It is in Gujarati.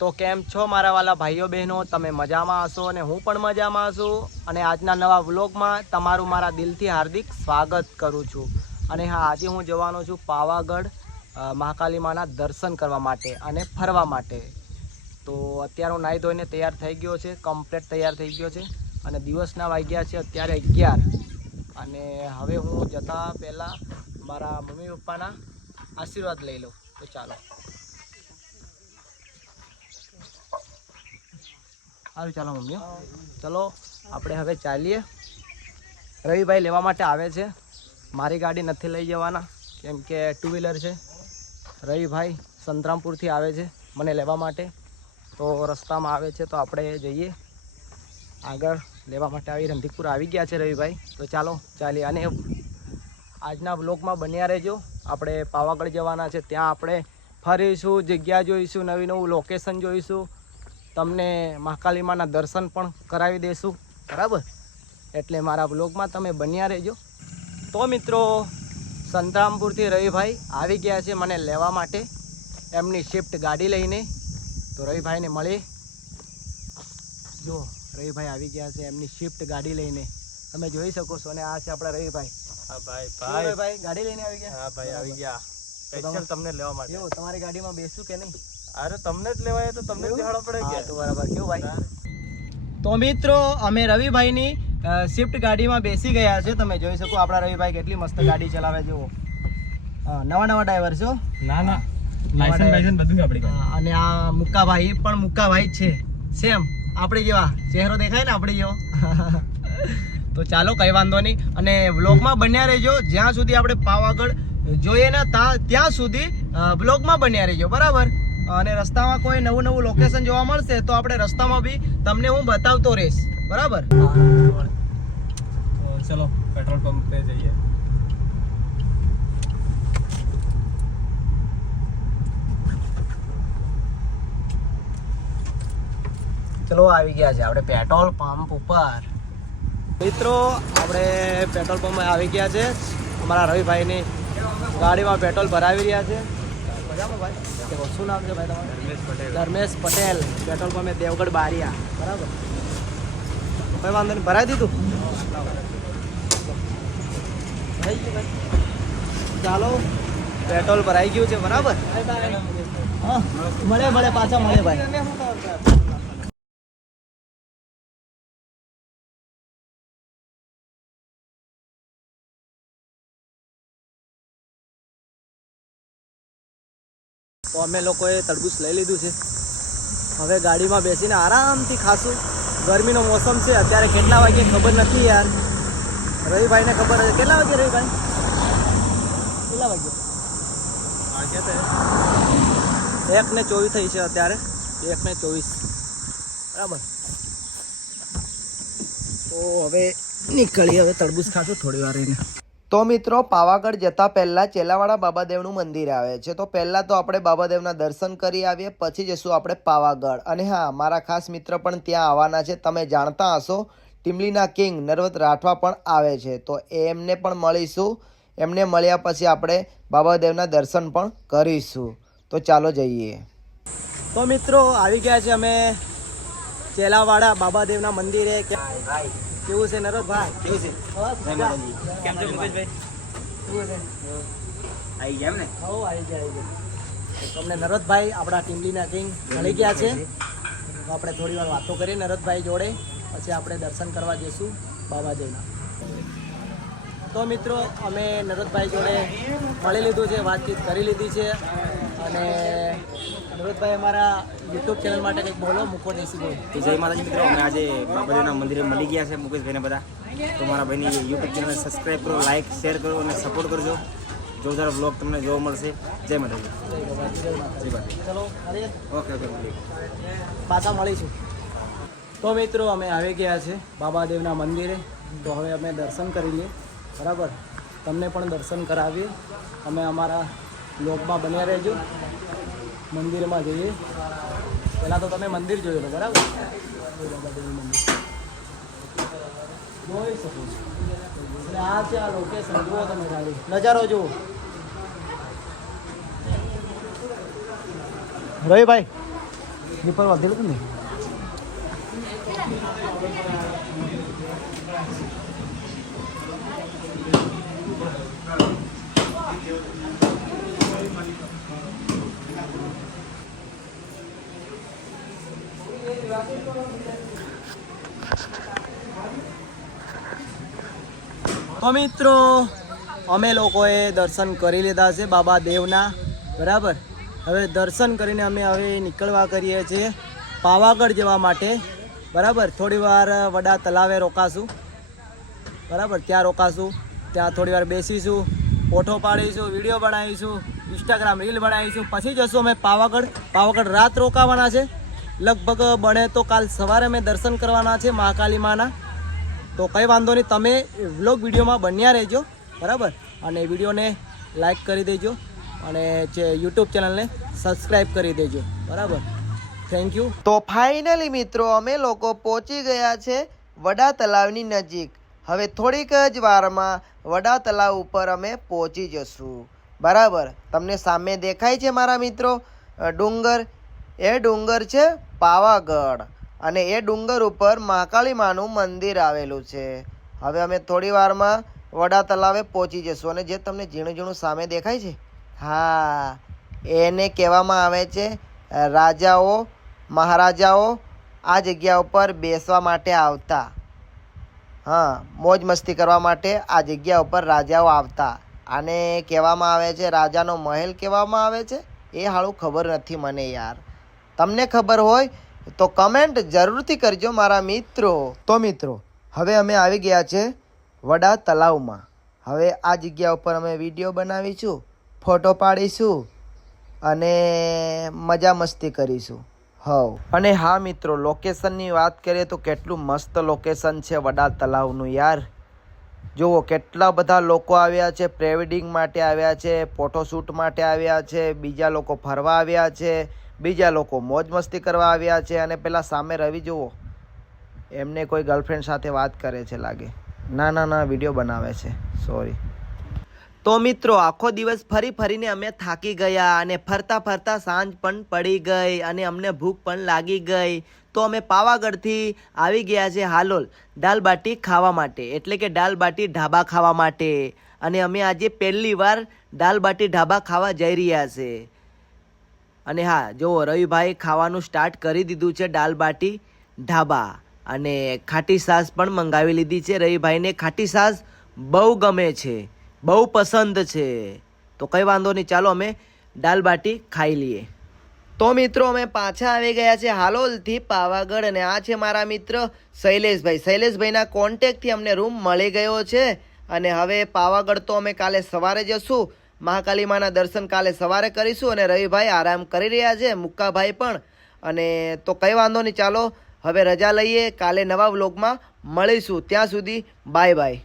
તો કેમ છો મારા વાલા ભાઈઓ બહેનો, તમે મજામાં હશો અને હું પણ મજામાં છું. અને આજના નવા વ્લોગમાં તમારું મારા દિલથી હાર્દિક સ્વાગત કરું છું. અને હા, આજે હું જવાનો છું પાવાગઢ મહાકાલી માના દર્શન કરવા માટે અને ફરવા માટે. તો અત્યારે હું નાહી ધોઈને તૈયાર થઈ ગયો છે, કમ્પ્લીટ તૈયાર થઈ ગયો છે અને દિવસના વાગ્યા છે અત્યારે 11. અને હવે હું જતા પહેલાં મારા મમ્મી પપ્પાના આશીર્વાદ લઈ લઉં. તો ચાલો. સારું, ચાલો મમ્મી, ચલો આપણે હવે ચાલીએ. રવિભાઈ લેવા માટે આવે છે. મારી ગાડી નથી લઈ જવાના કેમ કે 2 વ્હીલર છે. રવિભાઈ સંતરામપુરથી આવે છે મને લેવા માટે. તો રસ્તામાં આવે છે તો આપણે જઈએ આગળ. લેવા માટે રંધીકપુર આવી ગયા છે રવિભાઈ. તો ચાલો ચાલીએ. અને આજના બ્લોગમાં બન્યા રહેજો. આપણે પાવાગઢ જવાના છે, ત્યાં આપણે ફરીશું, જગ્યા જોઈશું, નવું લોકેશન જોઈશું, તમને મહાકાલી માના દર્શન પણ કરાવી દઈશું, બરાબર? એટલે મારા બ્લોગમાં તમે બન્યા રહેજો. તો મિત્રો, સંતરામપુરથી રવિભાઈ આવી ગયા છે મને લેવા માટે એમની સ્વિફ્ટ ગાડી લઈને. તો રવિભાઈને મળીએ. જો રવિભાઈ આવી ગયા છે એમની સ્વિફ્ટ ગાડી લઈને, તમે જોઈ શકો છો. અને આ છે આપણા રવિભાઈ. હા ભાઈ, ભાઈ ગાડી લઈને આવી ગયા. હા ભાઈ, આવી ગયા સ્પેશિયલ તમને લેવા માટે. કેવું, તમારી ગાડીમાં બેસું કે નહીં? અરે તમને જ લેવાય તો તમને જ દેખાડો પડે કે. તો બરાબર. કેવું ભાઈ? તો મિત્રો, અમે રવિભાઈની સ્વિફ્ટ ગાડીમાં બેસી ગયા છે. તમે જોઈ શકો આપણા રવિભાઈ કેટલી મસ્ત ગાડી ચલાવે છે. નવા ડ્રાઈવર છો? ના ના, લાયસન્સ બધું આપણી ગાડી. અને આ મુક્કાભાઈ પણ મુક્કાભાઈ જ છે, સેમ આપણે જેવા ચહેરો દેખાય ને આપણે જેવો. તો ચાલો, કઈ વાંધો નહીં. અને વ્લોગમાં બન્યા રહેજો. જ્યાં સુધી આપણે પાવાગઢ જોઈએ ને ત્યાં સુધી વ્લોગમાં બન્યા રહેજો, બરાબર? અને રસ્તામાં કોઈ નવું લોકેશન જોવા મળશે તો આપણે રસ્તામાં બી તમને હું બતાવતો રહીશ, બરાબર? ચલો પેટ્રોલ પંપ पे જઈએ. ચલો, આવી ગયા છે આપણે પેટ્રોલ પંપ ઉપર. મિત્રો, આપણે પેટ્રોલ પંપ આવી ગયા છે. અમારા રવિભાઈની ગાડીમાં પેટ્રોલ ભરાવી રહ્યા છે. મજામાં ભાઈ? શું નામ છે ભાઈ તમારું? ધર્મેશ પટેલ. પેટ્રોલ પંપે દેવગઢ બારિયા, બરાબર? કોઈ વાંધો નહીં, ભરાઈ દીધું. ચાલો, પેટ્રોલ ભરાઈ ગયું છે, બરાબર? હા, મળે પાછા મળે ભાઈ. તો અમે લોકોએ તરબૂચ લઈ લીધું છે. હવે ગાડીમાં બેસીને આરામથી ખાશું. ગરમીનો મોસમ છે. અત્યારે કેટલા વાગે ખબર નથી યાર. રવિભાઈને ખબર હશે. કેટલા વાગે રવિભાઈ? કેટલા વાગે? 1:24 થઈ છે અત્યારે. 1:24, બરાબર? તો હવે નીકળીએ. હવે તરબૂચ ખાશું થોડી વાર રહીને. તો મિત્રો, પાવાગઢ જતા પહેલા ચેલાવાડા બાબાદેવનું મંદિર આવે છે. તો પહેલા તો આપણે બાબાદેવના દર્શન કરી આવીએ, પછી જશું આપણે પાવાગઢ. અને હા, મારા ખાસ મિત્ર પણ ત્યાં આવવાના છે. તમે જાણતા હશો, ટીમલીના કિંગ નર્વદ રાઠવા પણ આવે છે. તો એમને પણ મળીશું. એમને મળ્યા પછી આપણે બાબાદેવના દર્શન પણ કરીશું. તો ચાલો જઈએ. તો મિત્રો, આવી ગયા છે અમે ચેલાવાડા બાબાદેવના મંદિરે. કેવું છે નરદભાઈ? કેવું છે? કેમ છે મુકેશભાઈ? કેવું છે? આવી ગયા એમ ને? હો, આવી ગયા. તમને નરદભાઈ આપણા ટીમલીના કિંગ મળી ગયા છે. તો આપણે થોડી વાર વાતો કરીએ નરદભાઈ જોડે, પછી આપણે દર્શન કરવા જઈશું બાબાદેવના. તો મિત્રો, અમે નરદભાઈ જોડે મળી લીધું છે, વાતચીત કરી લીધી છે. અને નરદભાઈ અમારા યુટ્યુબ ચેનલ માટે કંઈક બોલો, મૂકો દેશી બોલ. જય માતાજી મિત્રો, અમે આજે બાબાદેવના મંદિરે મળી ગયા છે મુકેશભાઈને બધા. તો મારા ભાઈની યુટ્યુબ ચેનલ સબસ્ક્રાઈબ કરો, લાઇક શેર કરો અને સપોર્ટ કરજો. જોરદાર બ્લોગ તમને જોવા મળશે. જય માતાજી. જય માતાજી. ચલો મળીએ. ઓકે, પાછા મળીશું. તો મિત્રો, અમે આવી ગયા છે બાબાદેવના મંદિરે. તો હવે અમે દર્શન કરી લઈએ, બરાબર? તમને પણ દર્શન કરાવીએ. અમે અમારા બ્લોગમાં બન્યા રહેજો. મંદિરમાં જઈએ. પહેલાં તો તમે મંદિર જોઈ લો, બરાબર? બાબાદેવનું મંદિર જોઈ શકો છો. એટલે આ છે આ લોકેશન. જુઓ તમે ખાલી નજારો જુઓ. રવિભાઈ સ્લીપર વધેલું ને તો મિત્રો અમે લોકોએ દર્શન કરી લીધા છે બાબા દેવના બરાબર. હવે દર્શન કરીને અમે હવે નીકળવા કરીએ છીએ પાવાગઢ જવા માટે બરાબર. થોડી વાર વડા તલાવે રોકાશું બરાબર. ત્યાં રોકાશું, ત્યાં થોડી વાર બેસીશું, ફોટો પાડીશું, વિડીયો બનાવીશું, ઇન્સ્ટાગ્રામ રીલ બનાવીશું, પછી જશું અમે પાવાગઢ. પાવાગઢ રાત રોકાવાના છે લગભગ. બને તો કાલ સવારે અમે દર્શન કરવાના છે મહાકાલી માના. તો કંઈ વાંધો નહીં, તમે વ્લોગ વિડીયોમાં બન્યા રહેજો બરાબર. અને વિડીયોને લાઈક કરી દેજો અને જે યુટ્યુબ ચેનલને સબસ્ક્રાઈબ કરી દેજો બરાબર. Thank you. તો ફાઇનલી મિત્રો અમે લોકો પહોંચી ગયા છે વડા તલાવની નજીક. હવે થોડીક જ વારમાં વડા તલાવ ઉપર અમે પહોંચી જશું બરાબર. તમને સામે દેખાય છે મારા મિત્રો ડુંગર, એ ડુંગર છે પાવાગઢ અને એ ડુંગર ઉપર મહાકાળી માનું મંદિર આવેલું છે. હવે અમે થોડી વારમાં વડા તલાવે પહોંચી જશું. અને જે તમને ઝીણું ઝીણું સામે દેખાય છે, હા, એને કહેવામાં આવે છે રાજાઓ મહારાજાઓ આ જગ્યા ઉપર બેસવા માટે આવતા. હા, મોજ મસ્તી કરવા માટે આ જગ્યા ઉપર રાજાઓ આવતા. આને કહેવામાં આવે છે રાજાનો મહેલ કહેવામાં આવે છે. એ હાળું ખબર નથી મને યાર. તમને ખબર હોય તો કમેન્ટ જરૂરથી કરજો મારા મિત્રો. તો મિત્રો હવે અમે આવી ગયા છે વડા તલાવમાં. હવે આ જગ્યા ઉપર અમે વિડીયો બનાવીશું, ફોટો પાડીશું અને મજા મસ્તી કરીશું. હવ અને હા મિત્રો, લોકેશનની વાત કરીએ તો કેટલું મસ્ત લોકેશન છે વડા તલાવનું યાર. જુઓ કેટલા બધા લોકો આવ્યા છે, પ્રી-વેડિંગ માટે આવ્યા છે, ફોટોશૂટ માટે આવ્યા છે, બીજા લોકો ફરવા આવ્યા છે, બીજા લોકો મોજ મસ્તી કરવા આવ્યા છે. અને પેલા સામે રવિ જુઓ, એમને કોઈ ગર્લફ્રેન્ડ સાથે વાત કરે છે લાગે. ના ના ના, વિડીયો બનાવે છે, સોરી. તો મિત્રો આખો દિવસ ફરી ફરીને અમે થાકી ગયા અને ફરતા ફરતા સાંજ પણ પડી ગઈ અને અમને ભૂખ પણ લાગી ગઈ. તો અમે પાવાગઢથી આવી ગયા છે હાલોલ દાલ બાટી ખાવા માટે, એટલે કે દાલ બાટી ઢાબા ખાવા માટે. અને અમે આજે પહેલી વાર દાલ બાટી ઢાબા ખાવા જઈ રહ્યા છે. અને હા જુઓ, રવિભાઈ ખાવાનું સ્ટાર્ટ કરી દીધું છે દાલ બાટી ઢાબા. અને ખાટી છાશ પણ મંગાવી લીધી છે. રવિભાઈને ખાટી છાશ બહુ ગમે છે, બહુ પસંદ છે. તો કંઈ વાંધો નહીં, ચાલો અમે દાલ બાટી ખાઈ લઈએ. તો મિત્રો અમે પાછા આવી ગયા છે હાલોલથી પાવાગઢ. અને આ છે મારા મિત્ર શૈલેષભાઈ. શૈલેષભાઈના કોન્ટેક્ટથી અમને રૂમ મળી ગયો છે. અને હવે પાવાગઢ તો અમે કાલે સવારે જશું. મહાકાલી માના દર્શન કાલે સવારે કરીશું. અને રવિભાઈ આરામ કરી રહ્યા છે, મુક્કાભાઈ પણ. અને તો કંઈ વાંધો નહીં, ચાલો હવે રજા લઈએ. કાલે નવા વ્લોગમાં મળીશું. ત્યાં સુધી બાય બાય.